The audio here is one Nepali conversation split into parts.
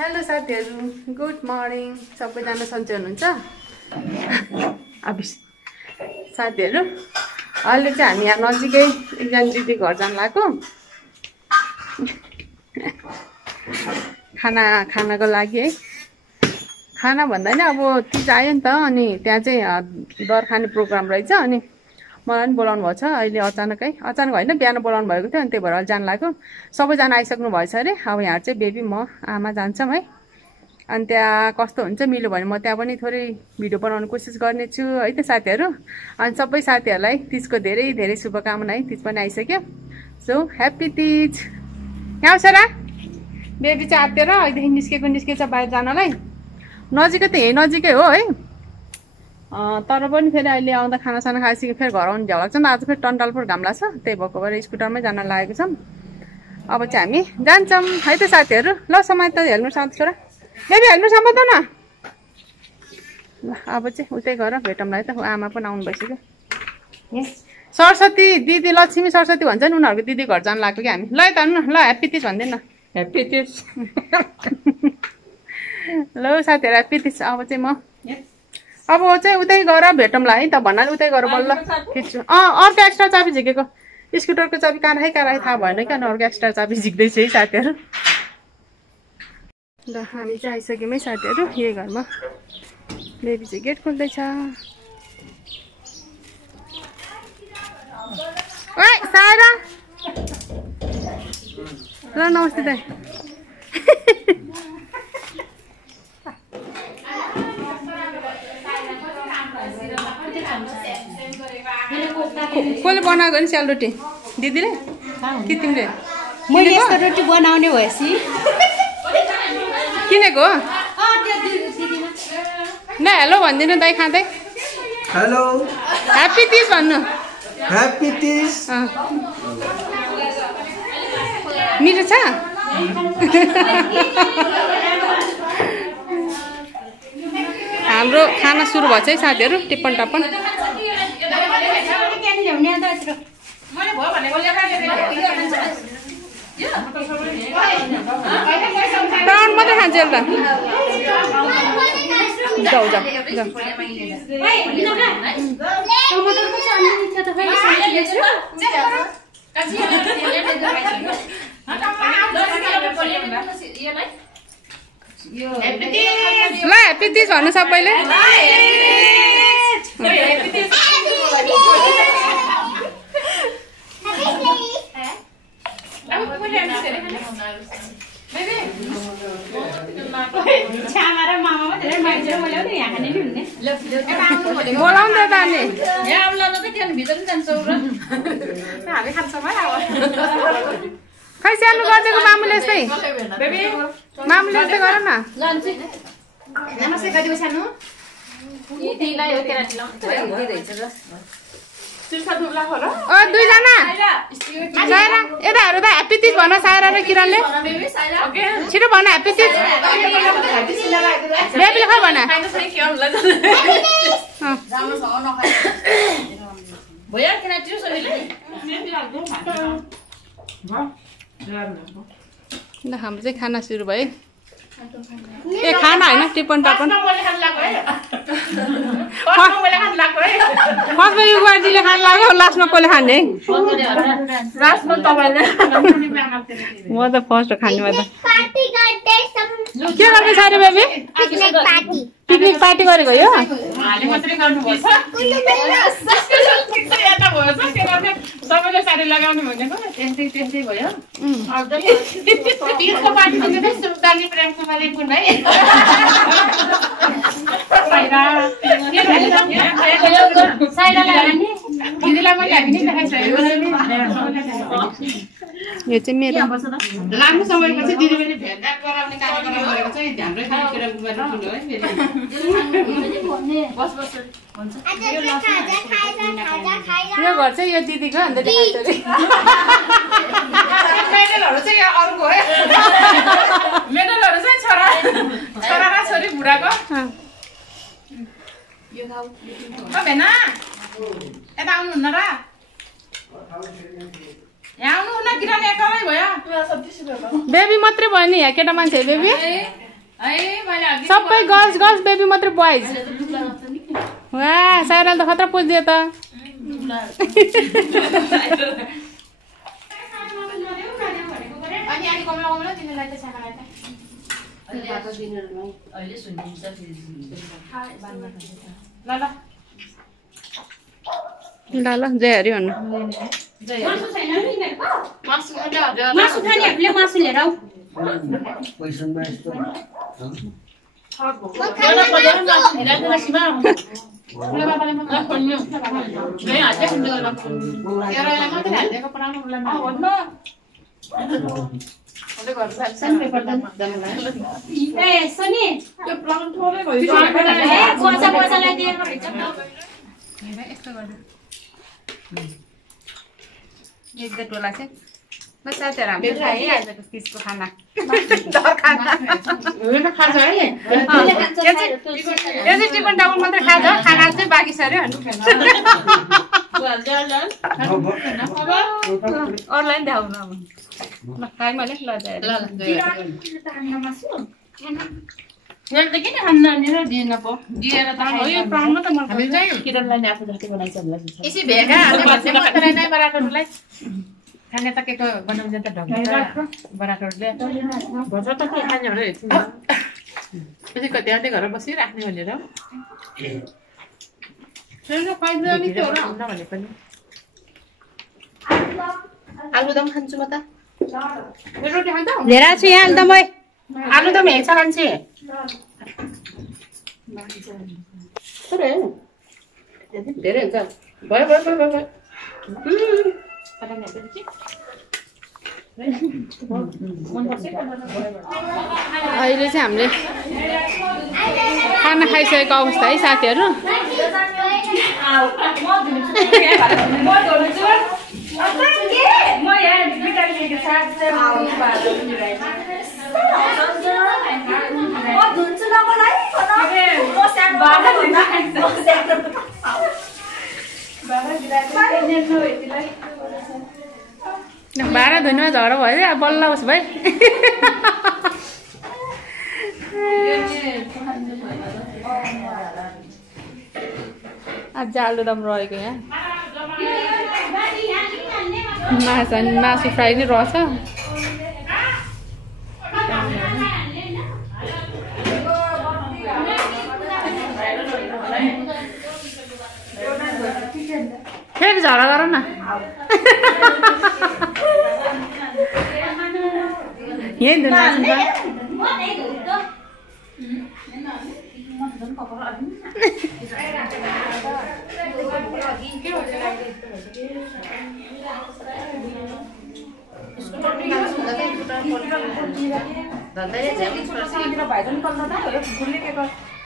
हेलो साथीहरु, गुड मर्निङ। सबैजना सन्चै हुनुहुन्छ? अब साथीहरु, अहिले चाहिँ हामी यहाँ नजिकै एकजना दिदी घर जान लाग्यो खानाको लागि है। खाना भन्दा नि अब तिज आयो नि त, अनि त्यहाँ चाहिँ दर खाने प्रोग्राम रहेछ। अनि मलाई पनि बोलाउनु भएको छ अहिले अचानक होइन, बिहान बोलाउनु भएको थियो। अनि त्यही भएर जान लाग्यो। सबैजना आइसक्नु भएछ अरे। अब यहाँ चाहिँ बेबी म आमा जान्छौँ है। अनि त्यहाँ कस्तो हुन्छ मिल्यो भने म त्यहाँ पनि थोरै भिडियो बनाउने कोसिस गर्नेछु है त साथीहरु। अनि सबै साथीहरुलाई तीजको धेरै धेरै शुभकामना है। तीज पनि आइसक्यो। So happy Teej. यहाँ आउँछ र बेबी चाहिँ आत्तेर अहिलेदेखि निस्केछ बाहिर जानलाई। नजिकै त यही नजिकै हो है, तर पनि फेरि अहिले आउँदा खानासाना खाइसक्यो फेरि घर आउनु भ्याउ लाग्छ नि। आज फेरि टन्टालपुर घाम लाग्छ, त्यही भएको भएर स्कुटरमै जान लागेको छौँ। अब चाहिँ हामी जान्छौँ है त साथीहरु। ल समय त हेल्मेट साथ छोरा, बेबी हेल्मेट समात न। ल अब चाहिँ उतै गएर भेटौँला है त। आमा पनि आउनु भइसक्यो। सरस्वती दिदी, लक्ष्मी सरस्वती भन्छ नि, उनीहरूको दिदी घर जान लाग्यो कि हामी। ल त ल ह्याप्पी तीज भन्दैन, ह्याप्पी तीज। ल साथीहरु ह्याप्पी तीज। अब चाहिँ म उतै गएर भेटौँला है त भन्नाले उतै गएर बल्ल खिच्छु। अर्को एक्स्ट्रा चाबी झिकेको, स्कुटरको चाबी कहाँ थाहा भएन क्या। अर्को एक्स्ट्रा चाबी झिक्दैछ है साथीहरु। ल हामी चाहिँ आइसक्यौँ है साथीहरु। यही घरमा बेबी चाहिँ गेट खोल्दैछ। ओइ सारा, ल नमस्ते दाइ। कसले बनाएको नि सेलरोटी? दिदीले कि तिमीले? मैले यस्तो रोटी बनाउने भएपछि किनेको हो? ल हेलो भनिदिनु दाइ खाँदै। हेलो, ह्याप्पी तीज भन्नु। ह्याप्पी तीज। मिठो छ? हाम्रो खाना सुरु भएछ है साथीहरु। टिप्पण टाप्पण टाउन मात्रै खान्छ एउटा। जाऊ जाऊ जाऊ। ल ह्याप्पी तीज भन्नु सबैले। बोलाउनु त अनि खै सानो गरिदिएको मामुले यस्तै। मामुले यस्तै गर न। दुईजना सायरा यताहरू त ह्याप्पी तीज भन। सायरा र किरणले छिटो भन ह्याप्पी तीज। बेबीले खै भन। ल हाम्रो चाहिँ खाना सुरु भयो। ए खाना होइन, टिप्पण टाप्पण। फर्स्टमा यो बुवाजीले खानु लाग्यो, लास्टमा कसले खाने है? म त फर्स्ट खाने। म त के गर्दैछ अरे बेबी? पिकनिक पार्टी गरेको यो? सबैले साडी लगाउने भनेको त्यस्तै भयो। यो चाहिँ मेरो लामो समयपछि दिदीबहिनी भेटघाट गराउने कार्यक्रम गरेको चाहिँ हाम्रै यो घर चाहिँ यो दिदीको। अन्त मेडलहरू चाहिँ अरूको है। मेडलहरू चाहिँ छोरा र छोरी बुढाको। भेना यता आउनुहुन्न र? यहाँ आउनुहुन्न किरण? एकै भयो। बेबी मात्रै भयो नि यहाँ, केटा मान्छे बेबी। सबै गर्ल्स गर्ल्स बेबी मात्रै बोइज वाह साइरल त खतरा पुज्दियो त ल ल जय हरि भन्नु मासु खानेहरूले मासु लिएर आऊ टोला चाहिँ बस साथीहरू हामीले खाएँ आजको तिजको खाना डर खाना खान्छ है यो चाहिँ टिफिन टाउन मात्रै खान्छ खाना चाहिँ बाँकी छ अरे अरूलाई पनि देखाउनु अब ल खाएँ मैले ल यहाँ त किन खान्न नि र दिएन पो दिएर त यो प्राउन त मलाई किरणलाई आफू जति बनाइन्छ होला यसै भेगा नै बराटहरूलाई खाने त के को बनाउँछ त बराटहरूले भन्छ त के खाने हो र पछि त्यहाँ घर बसिराख्ने भनेर भने पनि आलुदम खान्छु म त रोटी खान्छ लिएर आएको छु यहाँ आलुदम आलुदम हेर्छ मान्छे धेरै हुन्छ भयो भयो भयो भयो अहिले चाहिँ हामीले खाना खाइसकेको अवस्था है साथीहरू भाँडा धुनुमा झगडा भयो अब बल्ल उस भाइ आज आलुदम रहेको यहाँ मासु फ्राई नै रहेछ फेरि झगडा गर न यही धुन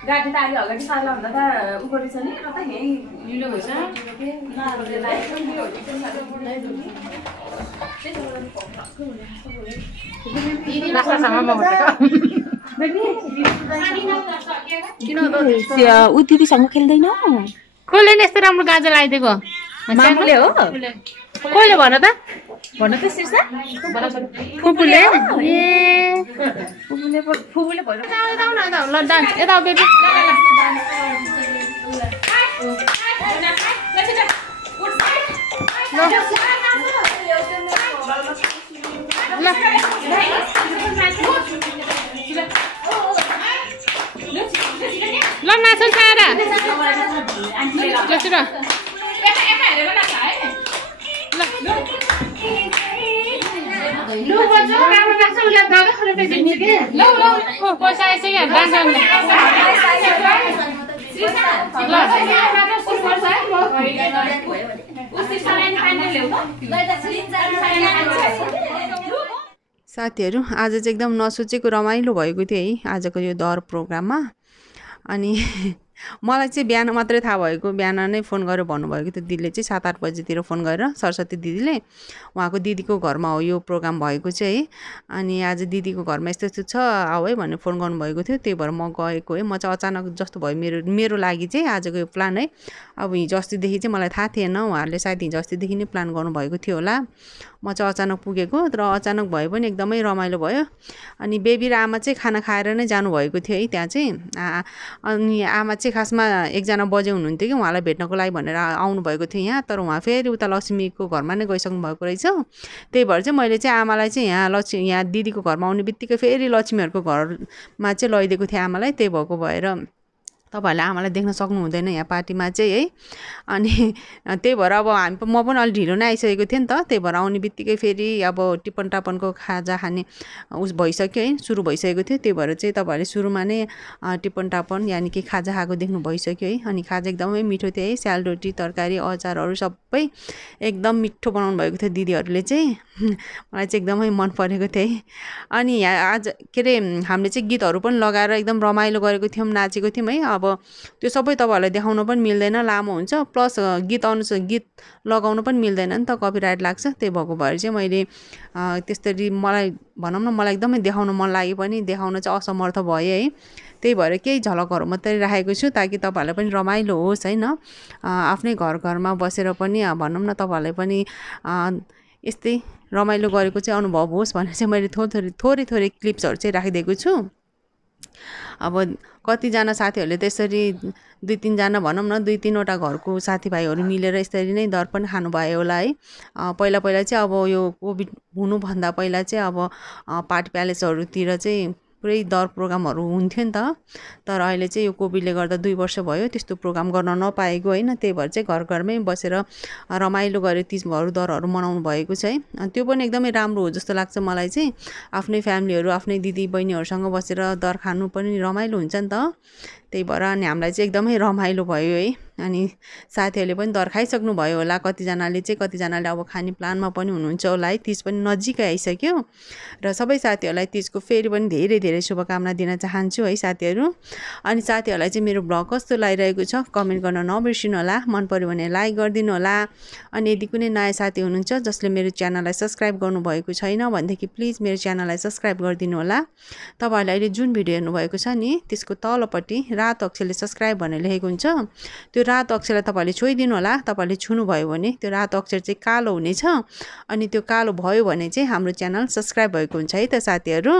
गाडी त अहिले अगाडि सार्ला भन्दा त उ गरेछ नि र त यही लिलो भएछ ऊ दिदीसँग खेल्दैन कसले नि यस्तो राम्रो गाजर आइदिएको मामुले हो कहिले भन त भन्नु त सिर्सा फुपूले ए फुपूले भयो ल डान्स यता बेबी ल नाचौँ सारा जतिर पैसा आइसक्यो साथीहरू आज चाहिँ एकदम नसोचेको रमाइलो भएको थियो है आजको यो दर प्रोग्राममा अनि मलाई चाहिँ बिहान मात्रै थाहा भएको बिहान नै फोन गरेर भन्नुभएको थियो दिदीले चाहिँ 7-8 बजीतिर फोन गरेर सरस्वती दिदीले उहाँको दिदीको घरमा हो यो प्रोग्राम भएको चाहिँ है अनि आज दिदीको घरमा यस्तो यस्तो छ आऊ है भनेर फोन गर्नुभएको थियो त्यही भएर म गएको है म चाहिँ अचानक जस्तो भयो मेरो लागि चाहिँ आजको यो प्लान है अब हिजो अस्तिदेखि चाहिँ मलाई थाहा थिएन उहाँहरूले सायद हिजो अस्तिदेखि नै प्लान गर्नुभएको थियो होला म चाहिँ अचानक पुगेको र अचानक भए पनि एकदमै रमाइलो भयो अनि बेबी र आमा चाहिँ खाना खाएर नै जानुभएको थियो है त्यहाँ चाहिँ अनि आमा चाहिँ खासमा एकजना बजे हुनुहुन्थ्यो कि उहाँलाई भेट्नको लागि भनेर आउनुभएको थियो यहाँ तर उहाँ फेरि उता लक्ष्मीको घरमा नै गइसक्नु भएको रहेछ त्यही भएर चाहिँ मैले चाहिँ आमालाई चाहिँ यहाँ दिदीको घरमा आउने बित्तिकै फेरि लक्ष्मीहरूको घरमा चाहिँ लैदिएको थिएँ आमालाई त्यही भएको भएर तपाईहरुले आमालाई देख्न सक्नु हुँदैन यहाँ पार्टीमा चाहिँ है अनि त्यही भएर अब म पनि अलि ढिलो नै आइसकेको थिएँ नि त त्यही भएर आउने बित्तिकै फेरि अब टिपन टापनको खाजा खाने उस भइसक्यो है सुरु भइसकेको थियो त्यही भएर चाहिँ तपाईहरुले सुरुमा नै टिपन टापन यानि कि खाजा खाएको देख्नु भइसक्यो है अनि खाजा एकदमै मिठो थियो है स्यालरोटी तरकारी अचारहरू सबै एकदम मिठो बनाउनु भएको थियो दिदीहरूले चाहिँ मलाई चाहिँ एकदमै मन परेको थियो है अनि यहाँ आज के अरे हामीले चाहिँ गीतहरू पनि लगाएर एकदम रमाइलो गरेको थियौँ नाचेको थियौँ है अब त्यो सबै तपाईहरुलाई देखाउन पनि मिल्दैन लामो हुन्छ प्लस गीत लगाउन पनि मिल्दैन नि त कपिराइट लाग्छ त्यही भएको भएर चाहिँ मैले त्यस्तरी मलाई भनौँ न मलाई एकदमै देखाउन मन लाग्यो पनि देखाउन चाहिँ असमर्थ भएँ है त्यही भएर केही झलकहरू मात्रै राखेको छु ताकि तपाईहरुलाई पनि रमाइलो होस् हैन आफ्नै घरमा बसेर पनि भनौँ न तपाईहरुलाई पनि यस्तै रमाइलो गरेको चाहिँ अनुभव होस् भनेर चाहिँ मैले थोरै क्लिप्सहरू चाहिँ राखिदिएको छु अब कतिजना साथीहरूले त्यसरी 2-3 जना भनौँ न 2-3 वटा घरको साथीभाइहरू मिलेर यसरी नै दर्पण खानुभयो होला है पहिला चाहिँ अब यो कोभिड हुनुभन्दा पहिला चाहिँ अब पार्टी प्यालेसहरूतिर चाहिँ पुरै दर प्रोग्रामहरू हुन्थ्यो नि त तर अहिले चाहिँ यो कोभिडले गर्दा 2 वर्ष भयो त्यस्तो प्रोग्राम गर्न नपाएको हैन त्यही भएर चाहिँ घरमै बसेर रमाइलो गरेर तीजहरू दरहरू मनाउनु भएको छ है अनि त्यो पनि एकदमै राम्रो हो जस्तो लाग्छ मलाई चाहिँ आफ्नै फ्यामिलीहरू आफ्नै दिदी बहिनीहरूसँग बसेर दर खानु पनि रमाइलो हुन्छ नि त त्यही भएर अनि हामीलाई चाहिँ एकदमै रमाइलो भयो है अनि साथीहरूले पनि दर खाइसक्नु भयो होला कतिजनाले अब खाने प्लानमा पनि हुनुहुन्छ होला है तीज पनि नजिकै आइसक्यो र सबै साथीहरूलाई तीजको फेरि पनि धेरै शुभकामना दिन चाहन्छु है साथीहरू अनि साथीहरूलाई चाहिँ मेरो ब्लग कस्तो लागिरहेको छ कमेन्ट गर्न नबिर्सिनु होला मन पर्यो भने लाइक गरिदिनु होला अनि यदि कुनै नयाँ साथी हुनुहुन्छ जसले मेरो च्यानललाई सब्स्क्राइब गर्नुभएको छैन भनेदेखि प्लिज मेरो च्यानललाई सब्स्क्राइब गरिदिनु होला तपाईहरुले अहिले जुन भिडियो हेर्नुभएको छ नि त्यसको तलपट्टि रातो अक्षरले सब्स्क्राइब भनेर लेखेको हुन्छ त्यो रातो अक्षरलाई तपाईहरुले छोइदिनु होला तपाईहरुले छुनु भयो भने त्यो रातो अक्षर चाहिँ कालो हुनेछ अनि त्यो कालो भयो भने चाहिँ हाम्रो च्यानल सब्स्क्राइब भएको हुन्छ है त साथीहरु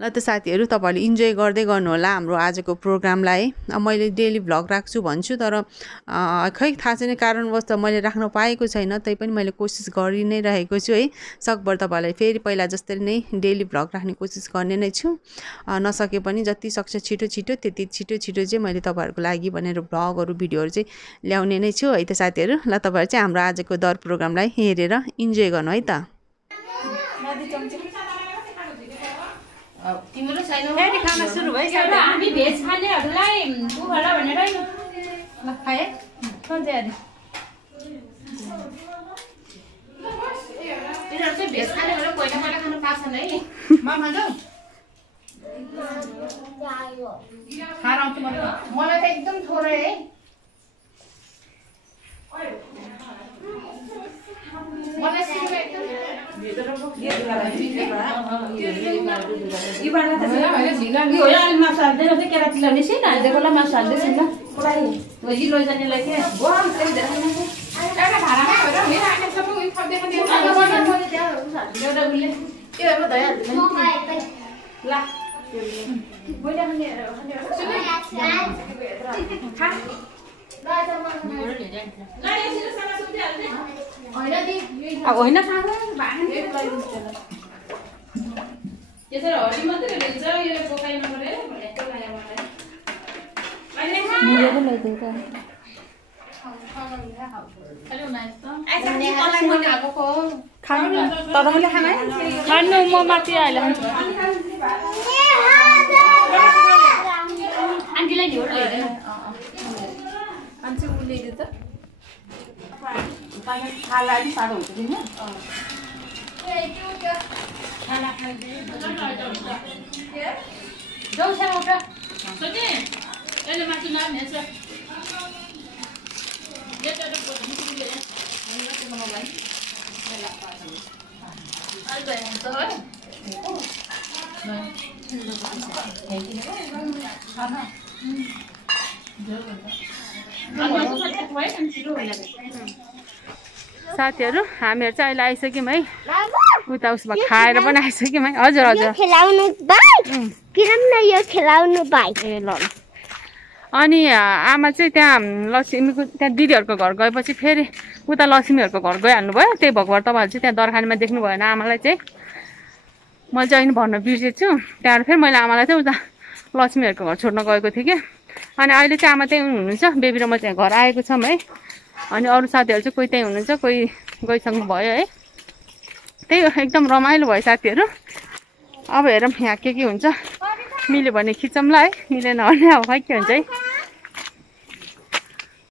ल त साथीहरु तपाईहरुले इन्जोय गर्दै गर्नु होला हाम्रो आजको प्रोग्रामलाई मैले डेली भ्लग राख्छु भन्छु तर खै थाहा छैन कारणवश त मैले राख्न पाएको छैन तै पनि मैले कोसिस गरि नै रहेको छु है सकभर तपाईहरुलाई फेरि पहिला जस्तै नै डेली भ्लग राख्ने कोसिस गर्ने नै छु नसके पनि जति सक्छ छिटो त्यति छिटो चाहिँ मैले तपाईहरुको लागि भनेर भ्लगहरु भिडियोहरु चाहिँ ल्याउने नै छु है त साथीहरु ल तपाईहरु चाहिँ हाम्रो आजको दर प्रोग्रामलाई हेरेर इन्जोय गर्नु है त तिम्रो छैन फेरि खाना सुरु भइसक्यो हामी भेज खानेहरुलाई पोखरा भनेर ल खाए सन्चै आदि तिनीहरु चाहिँ भेज खानेहरु पहिला खान पाछन् है म खान्छु खाराउँछु मलाई त एकदम थोरै है मलाई सुरुमा एकदम होइन यसरी हड्डी मात्रै रहेछ यो पोकाइ नगरे भनेको लाग्यो खानु म माथि अहिले आन्टीलाई नि होला हेर्दैन अनि चाहिँ उसले त खाला नि साह्रो हुन्छ किन जाऊ सानो उठ सोचे यसले माथि नाम्नेछ साथीहरू हामीहरू चाहिँ अहिले आइसक्यौँ है उता उसमा खाएर पनि आइसक्यौँ है हजुर हजुर खेलाउनु बाइक किनौँ न यो खेलाउनु बाइक ए ल अनि आमा चाहिँ त्यहाँ लक्ष्मीको त्यहाँ दिदीहरूको घर गएपछि फेरि उता लक्ष्मीहरूको घर गइहाल्नु भयो त्यही भएर तपाईँहरू चाहिँ त्यहाँ दरखानीमा देख्नु भएन आमालाई चाहिँ मैले चाहिँ अहिले भन्न बिर्सेछु त्यहाँबाट फेरि मैले आमालाई चाहिँ उता लक्ष्मीहरूको घर छोड्न गएको थिएँ कि अनि अहिले चाहिँ आमा त्यहीँ हुनुहुन्छ बेबी र म चाहिँ घर आएको छौँ है अनि अरू साथीहरू चाहिँ कोही त्यहीँ हुनुहुन्छ कोही गइसक्नु भयो है त्यही एकदम रमाइलो भयो साथीहरू अब हेरौँ यहाँ के हुन्छ मिल्यो भने खिचौँला है मिलेन भने अब खै के हुन्छ है